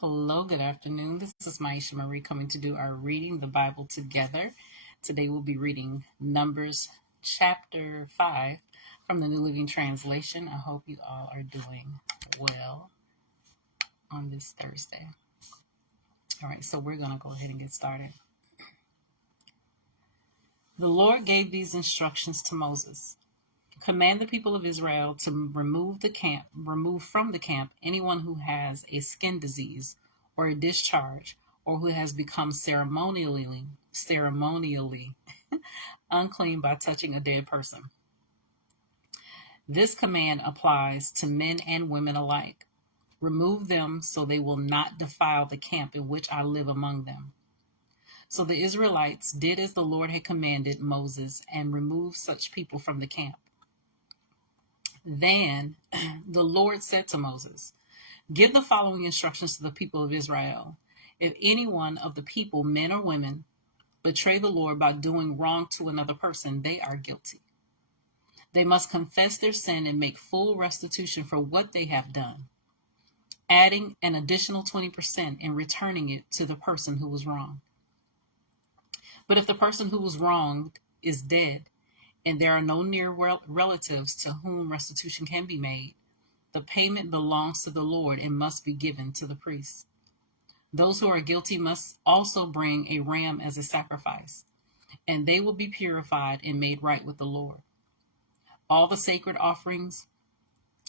Hello, good afternoon. This is Myesha Marie coming to do our Reading the Bible Together. Today we'll be reading Numbers chapter 5 from the New Living Translation. I hope you all are doing well on this Thursday. All right, so we're going to go ahead and get started. The Lord gave these instructions to Moses. Command the people of Israel to remove from the camp anyone who has a skin disease or a discharge or who has become ceremonially unclean by touching a dead person. This command applies to men and women alike. Remove them so they will not defile the camp in which I live among them. So the Israelites did as the Lord had commanded Moses and removed such people from the camp. Then the Lord said to Moses, "Give the following instructions to the people of Israel. If any one of the people, men or women, betray the Lord by doing wrong to another person, they are guilty. They must confess their sin and make full restitution for what they have done, adding an additional 20% and returning it to the person who was wronged. But if the person who was wronged is dead, and there are no near relatives to whom restitution can be made, the payment belongs to the Lord and must be given to the priest. Those who are guilty must also bring a ram as a sacrifice, and they will be purified and made right with the Lord. All the sacred offerings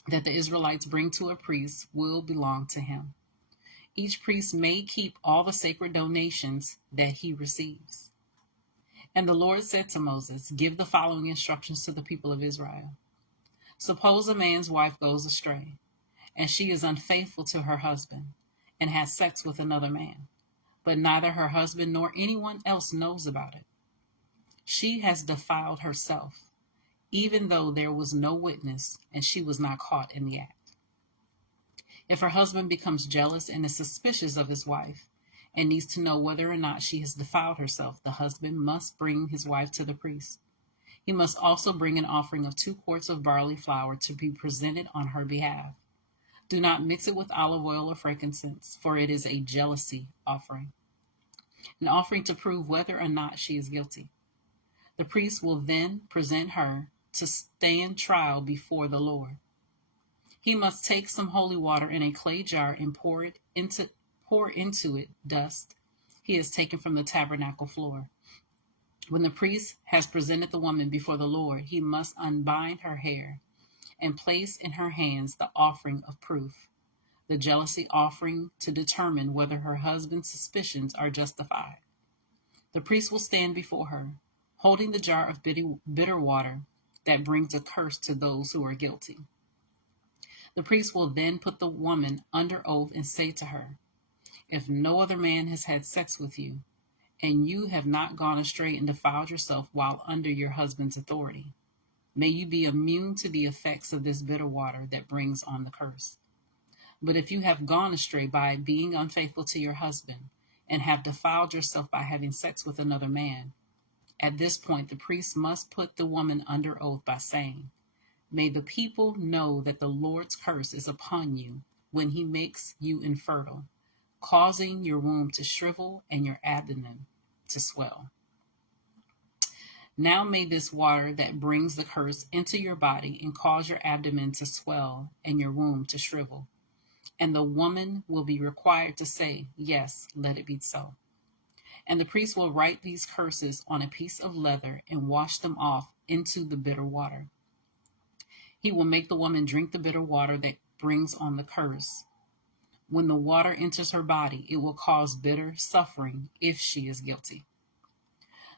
that the Israelites bring to a priest will belong to him. Each priest may keep all the sacred donations that he receives." And the Lord said to Moses, "Give the following instructions to the people of Israel. Suppose a man's wife goes astray, and she is unfaithful to her husband and has sex with another man, but neither her husband nor anyone else knows about it. She has defiled herself, even though there was no witness and she was not caught in the act. If her husband becomes jealous and is suspicious of his wife, and needs to know whether or not she has defiled herself, the husband must bring his wife to the priest. He must also bring an offering of 2 quarts of barley flour to be presented on her behalf. Do not mix it with olive oil or frankincense, for it is a jealousy offering, an offering to prove whether or not she is guilty. The priest will then present her to stand trial before the Lord. He must take some holy water in a clay jar and pour into it dust he has taken from the tabernacle floor. When the priest has presented the woman before the Lord, he must unbind her hair and place in her hands the offering of proof, the jealousy offering, to determine whether her husband's suspicions are justified. The priest will stand before her, holding the jar of bitter water that brings a curse to those who are guilty. The priest will then put the woman under oath and say to her, 'If no other man has had sex with you, and you have not gone astray and defiled yourself while under your husband's authority, may you be immune to the effects of this bitter water that brings on the curse. But if you have gone astray by being unfaithful to your husband and have defiled yourself by having sex with another man, at this point the priest must put the woman under oath by saying, "May the people know that the Lord's curse is upon you when he makes you infertile, causing your womb to shrivel and your abdomen to swell. Now may this water that brings the curse into your body and cause your abdomen to swell and your womb to shrivel." And the woman will be required to say, "Yes, let it be so." And the priest will write these curses on a piece of leather and wash them off into the bitter water. He will make the woman drink the bitter water that brings on the curse. When the water enters her body, it will cause bitter suffering if she is guilty.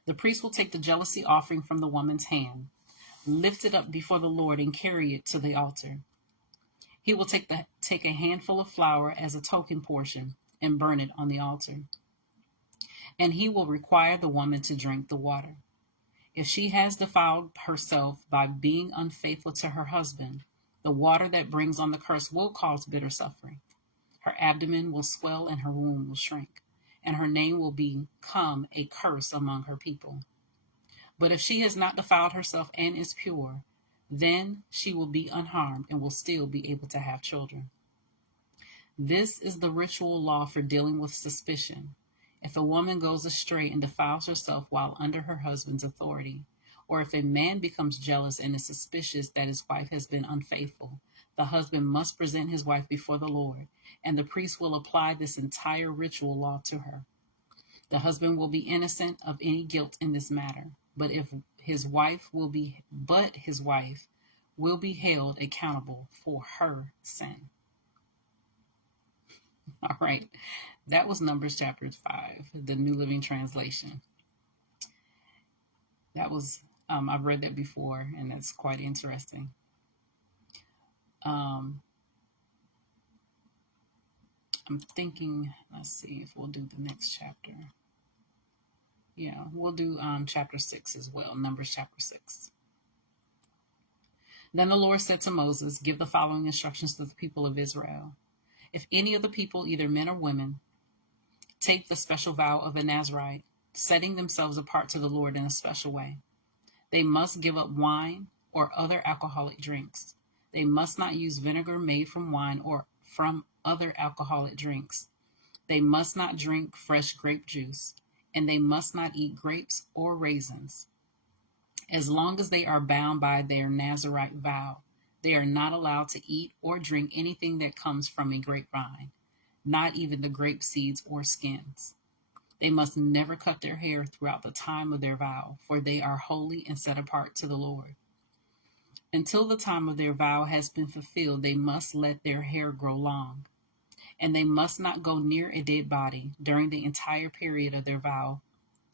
The priest will take the jealousy offering from the woman's hand, lift it up before the Lord, and carry it to the altar. He will take a handful of flour as a token portion and burn it on the altar. And he will require the woman to drink the water. If she has defiled herself by being unfaithful to her husband, the water that brings on the curse will cause bitter suffering. Her abdomen will swell and her womb will shrink, and her name will become a curse among her people. But if she has not defiled herself and is pure, then she will be unharmed and will still be able to have children. This is the ritual law for dealing with suspicion. If a woman goes astray and defiles herself while under her husband's authority, or if a man becomes jealous and is suspicious that his wife has been unfaithful, the husband must present his wife before the Lord, and the priest will apply this entire ritual law to her. The husband will be innocent of any guilt in this matter, but his wife will be held accountable for her sin. All right, that was Numbers chapter 5, the New Living Translation. That was, I've read that before, and that's quite interesting. I'm thinking, let's see if we'll do the next chapter. Yeah, we'll do chapter 6 as well, Numbers chapter 6. Then the Lord said to Moses, "Give the following instructions to the people of Israel. If any of the people, either men or women, take the special vow of a Nazirite, setting themselves apart to the Lord in a special way, they must give up wine or other alcoholic drinks. They must not use vinegar made from wine or from other alcoholic drinks. They must not drink fresh grape juice, and they must not eat grapes or raisins. As long as they are bound by their Nazirite vow, they are not allowed to eat or drink anything that comes from a grapevine, not even the grape seeds or skins. They must never cut their hair throughout the time of their vow, for they are holy and set apart to the Lord. Until the time of their vow has been fulfilled, they must let their hair grow long, and they must not go near a dead body during the entire period of their vow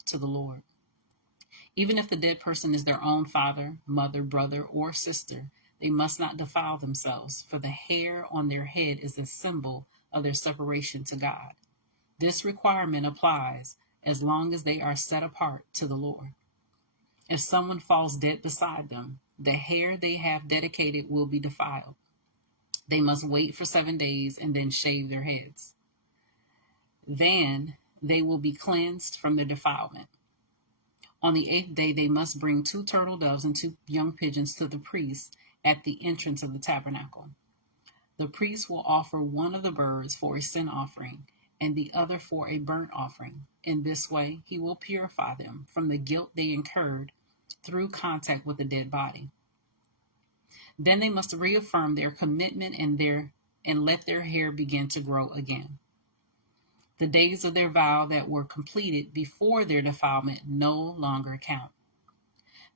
to the Lord. Even if the dead person is their own father, mother, brother, or sister, they must not defile themselves, for the hair on their head is a symbol of their separation to God. This requirement applies as long as they are set apart to the Lord. If someone falls dead beside them, the hair they have dedicated will be defiled. They must wait for 7 days and then shave their heads. Then they will be cleansed from their defilement. On the 8th day, they must bring 2 turtle doves and 2 young pigeons to the priest at the entrance of the tabernacle. The priest will offer one of the birds for a sin offering and the other for a burnt offering. In this way, he will purify them from the guilt they incurred through contact with the dead body. Then they must reaffirm their commitment and let their hair begin to grow again. The days of their vow that were completed before their defilement no longer count.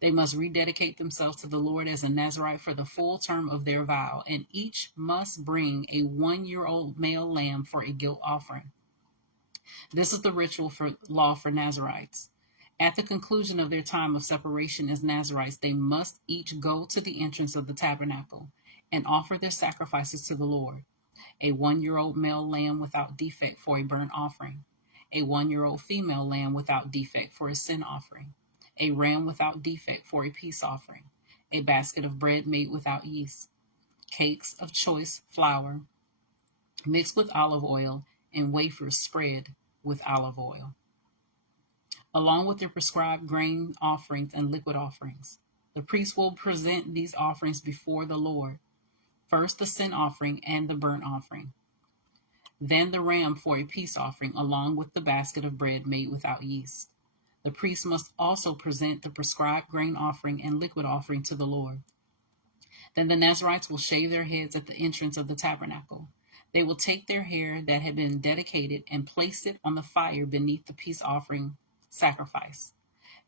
They must rededicate themselves to the Lord as a Nazirite for the full term of their vow, and each must bring a 1-year-old male lamb for a guilt offering. This is the ritual law for Nazirites. At the conclusion of their time of separation as Nazirites, they must each go to the entrance of the tabernacle and offer their sacrifices to the Lord. A 1-year-old male lamb without defect for a burnt offering, a 1-year-old female lamb without defect for a sin offering, a ram without defect for a peace offering, a basket of bread made without yeast, cakes of choice flour mixed with olive oil, and wafers spread with olive oil, along with their prescribed grain offerings and liquid offerings. The priest will present these offerings before the Lord. First the sin offering and the burnt offering, then the ram for a peace offering, along with the basket of bread made without yeast. The priest must also present the prescribed grain offering and liquid offering to the Lord. Then the Nazirites will shave their heads at the entrance of the tabernacle. They will take their hair that had been dedicated and place it on the fire beneath the peace offering sacrifice.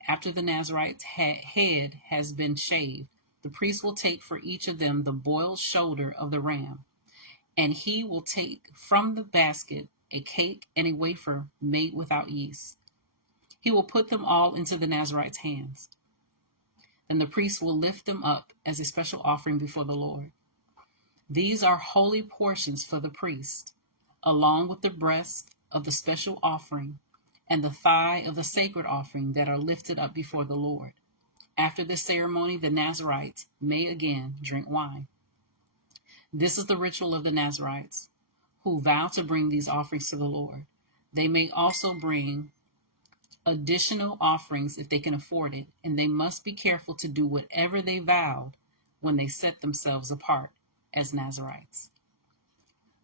After the Nazirite's head has been shaved, the priest will take for each of them the boiled shoulder of the ram, and he will take from the basket a cake and a wafer made without yeast. He will put them all into the Nazirite's hands. Then the priest will lift them up as a special offering before the Lord. These are holy portions for the priest, along with the breast of the special offering and the thigh of the sacred offering that are lifted up before the Lord. After this ceremony, the Nazirites may again drink wine. This is the ritual of the Nazirites, who vow to bring these offerings to the Lord. They may also bring additional offerings if they can afford it, and they must be careful to do whatever they vowed when they set themselves apart as Nazirites.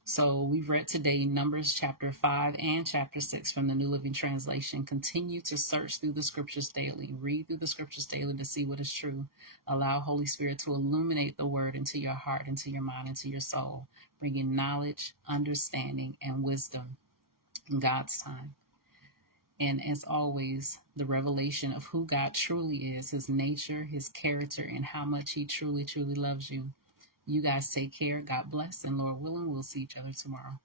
So we've read today Numbers chapter 5 and chapter 6 from the New Living Translation. Continue to search through the scriptures daily. Read through the scriptures daily to see what is true. Allow Holy Spirit to illuminate the word into your heart, into your mind, into your soul, bringing knowledge, understanding, and wisdom in God's time. And as always, the revelation of who God truly is, his nature, his character, and how much he truly, truly loves you. You guys take care. God bless. And Lord willing, we'll see each other tomorrow.